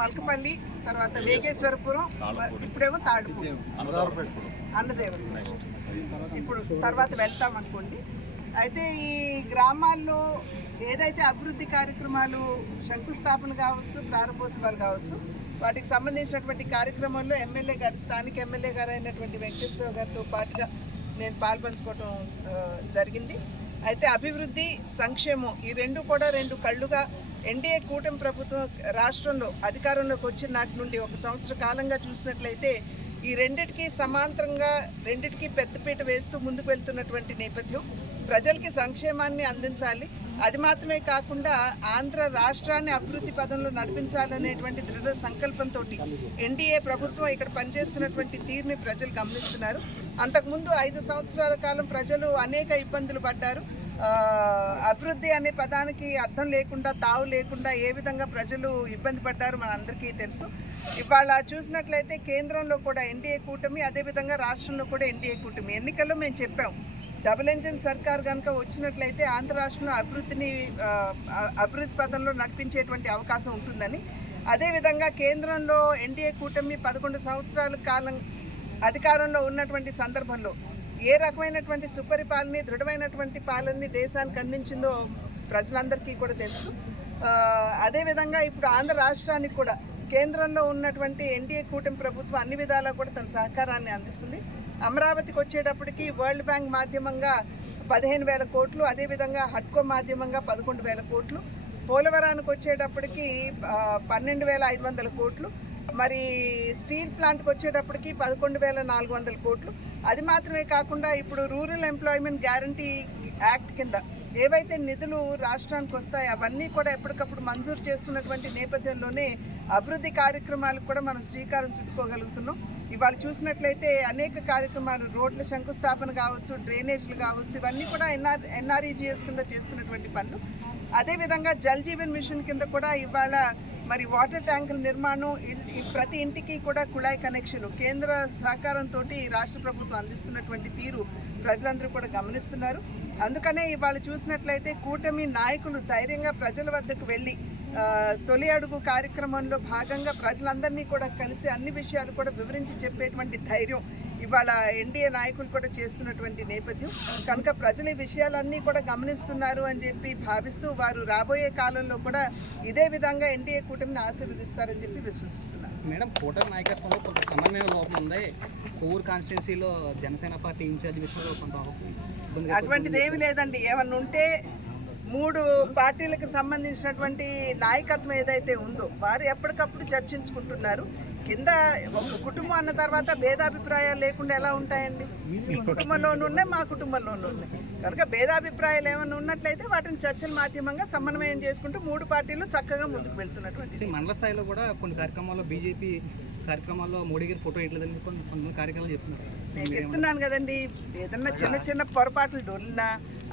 మల్కపల్లి తర్వాత వేగేశ్వరపురం ఇప్పుడేమో తాడుపూడి అన్నదేవుడు ఇప్పుడు తర్వాత వెళ్తాం అనుకోండి. అయితే ఈ గ్రామాల్లో ఏదైతే అభివృద్ధి కార్యక్రమాలు శంకుస్థాపన కావచ్చు ప్రారంభోత్సవాలు కావచ్చు వాటికి సంబంధించినటువంటి కార్యక్రమంలో ఎమ్మెల్యే గారు స్థానిక ఎమ్మెల్యే గారు అయినటువంటి వెంకటేశ్వర గారితో పాటుగా నేను పాల్పంచుకోవటం జరిగింది. అయితే అభివృద్ధి సంక్షేమం ఈ రెండు కూడా రెండు కళ్ళుగా ఎన్డీఏ కూటమి ప్రభుత్వం రాష్ట్రంలో అధికారంలోకి వచ్చిన నాటి నుండి ఒక సంవత్సర కాలంగా చూసినట్లయితే ఈ రెండిటికి సమాంతరంగా రెండిటికి పెద్దపీట వేస్తూ ముందుకు వెళ్తున్నటువంటి నేపథ్యం ప్రజలకి సంక్షేమాన్ని అందించాలి. అది మాత్రమే కాకుండా ఆంధ్ర రాష్ట్రాన్ని అభివృద్ధి పదంలో నడిపించాలనేటువంటి దృఢ సంకల్పంతో ఎన్డీఏ ప్రభుత్వం ఇక్కడ పనిచేస్తున్నటువంటి తీరుని ప్రజలు గమనిస్తున్నారు. అంతకుముందు ఐదు సంవత్సరాల కాలం ప్రజలు అనేక ఇబ్బందులు పడ్డారు. అభివృద్ధి అనే పదానికి అర్థం లేకుండా తావు లేకుండా ఏ విధంగా ప్రజలు ఇబ్బంది పడ్డారు మన అందరికీ తెలుసు. ఇవాళ చూసినట్లయితే కేంద్రంలో కూడా ఎన్డీఏ కూటమి అదేవిధంగా రాష్ట్రంలో కూడా ఎన్డీఏ కూటమి. ఎన్నికల్లో మేము చెప్పాం డబుల్ ఇంజిన్ సర్కార్ కనుక వచ్చినట్లయితే ఆంధ్ర రాష్ట్రంలో అభివృద్ధిని అభివృద్ధి పదంలో నడిపించేటువంటి అవకాశం ఉంటుందని. అదేవిధంగా కేంద్రంలో ఎన్డీఏ కూటమి పదకొండు సంవత్సరాల కాలం అధికారంలో ఉన్నటువంటి సందర్భంలో ఏ రకమైనటువంటి సుపరిపాలన దృఢమైనటువంటి పాలనని దేశానికి అందించిందో ప్రజలందరికీ కూడా తెలుసు. అదేవిధంగా ఇప్పుడు ఆంధ్ర రాష్ట్రానికి కూడా కేంద్రంలో ఉన్నటువంటి ఎన్డీఏ కూటమి ప్రభుత్వం అన్ని విధాలా కూడా తన సహకారాన్ని అందిస్తుంది. అమరావతికి వచ్చేటప్పటికి వరల్డ్ బ్యాంక్ మాధ్యమంగా పదిహేను వేల కోట్లు అదేవిధంగా హట్కో మాధ్యమంగా పదకొండు వేల కోట్లు పోలవరానికి వచ్చేటప్పటికి పన్నెండు వేల ఐదు వందల కోట్లు మరి స్టీల్ ప్లాంట్కి వచ్చేటప్పటికి పదకొండు వేల నాలుగు వందల కోట్లు. అది మాత్రమే కాకుండా ఇప్పుడు రూరల్ ఎంప్లాయ్మెంట్ గ్యారంటీ యాక్ట్ కింద ఏవైతే నిధులు రాష్ట్రానికి వస్తాయో అవన్నీ కూడా ఎప్పటికప్పుడు మంజూరు చేస్తున్నటువంటి నేపథ్యంలోనే అభివృద్ధి కార్యక్రమాలకు కూడా మనం శ్రీకారం చుట్టుకోగలుగుతున్నాం. ఇవాళ చూసినట్లయితే అనేక కార్యక్రమాలు రోడ్ల శంకుస్థాపన కావచ్చు డ్రైనేజీలు కావచ్చు ఇవన్నీ కూడా ఎన్ఆర్ ఎన్ఆర్ఈజిఎస్ కింద చేస్తున్నటువంటి పనులు. అదేవిధంగా జల్ జీవన్ మిషన్ కింద కూడా ఇవాళ మరి వాటర్ ట్యాంకుల నిర్మాణం ప్రతి ఇంటికి కూడా కుళాయి కనెక్షన్ కేంద్ర సహకారంతో రాష్ట్ర ప్రభుత్వం అందిస్తున్నటువంటి తీరు ప్రజలందరూ కూడా గమనిస్తున్నారు. అందుకనే ఇవాళ చూసినట్లయితే కూటమి నాయకులు ధైర్యంగా ప్రజల వద్దకు వెళ్ళి తొలి అడుగు కార్యక్రమంలో భాగంగా ప్రజలందరినీ కూడా కలిసి అన్ని విషయాలు కూడా వివరించి చెప్పేటువంటి ధైర్యం ఇవాళ ఎన్డీఏ నాయకులు కూడా చేస్తున్నటువంటి నేపథ్యం. కనుక ప్రజలు ఈ విషయాలన్నీ కూడా గమనిస్తున్నారు అని చెప్పి భావిస్తూ వారు రాబోయే కాలంలో కూడా ఇదే విధంగా ఎన్డీఏ కూటమిని ఆశీర్వదిస్తారని చెప్పి విశ్వసిస్తున్నారు. మేడం కూటమి నాయకత్వంలో కొంత సమన్వయ లోపం ఉంది. కోర్ కాన్స్టిట్యున్సీలో జనసేన పార్టీ ఇన్ఛార్జ్ విషయంలో కొంత అటువంటిది ఏమి లేదండి. ఏమన్నా ఉంటే మూడు పార్టీలకు సంబంధించినటువంటి నాయకత్వం ఏదైతే ఉందో వారు ఎప్పటికప్పుడు చర్చించుకుంటున్నారు. కింద ఒక కుటుంబం అన్న తర్వాత భేదాభిప్రాయాలు లేకుండా ఎలా ఉంటాయండి? మీ కుటుంబంలోనూ ఉన్నాయి మా కుటుంబంలోనూ ఉన్నాయి. కనుక భేదాభిప్రాయాలు ఏమైనా ఉన్నట్లయితే వాటిని చర్చల మాధ్యమంగా సమన్వయం చేసుకుంటూ మూడు పార్టీలు చక్కగా ముందుకు వెళ్తున్నటువంటి మండల స్థాయిలో కూడా కొన్ని కార్యక్రమాల్లో బీజేపీ కార్యక్రమాల్లో మోడీ గారి ఫోటో ఇట్లేదని కొన్ని కొన్ని కార్యక్రమాలు చెప్తున్నారు. నేను చెప్తున్నాను కదండి ఏదన్నా చిన్న చిన్న పొరపాట్లు డొల్లినా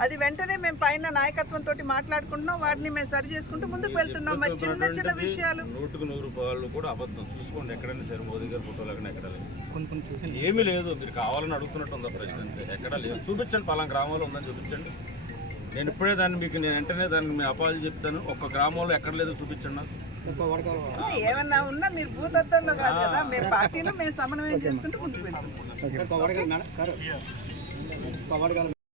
అది వెంటనే మేము పైన నాయకత్వంతో మాట్లాడుకుంటున్నాం. వాటిని మేము సరి చేసుకుంటూ ముందుకు వెళ్తున్నాం. మరి చిన్న చిన్న విషయాలు. నూటికి నూరు రూపాయలు కూడా అబద్ధం. చూసుకోండి ఎక్కడైనా సరే మోదీ గారి ఫోటోలు ఎక్కడ ఎక్కడ లేదు. ఏమీ లేదు. మీరు కావాలని అడుగుతున్నట్టు ఉందా అంతే. ఎక్కడ లేదు. చూపించండి పలానా గ్రామంలో ఉందని చూపించండి. నేను ఇప్పుడే దాన్ని మీకు నేను వెంటనే దాన్ని మీ అపాలు చెప్తాను. ఒక్క గ్రామంలో ఎక్కడ లేదు చూపించండి. నాకు ఏమన్నా ఉన్నా మీరు భూతత్వంలో కాదు కదా. మేము పార్టీలో మేము సమన్వయం చేసుకుంటూ ముందుకు గారు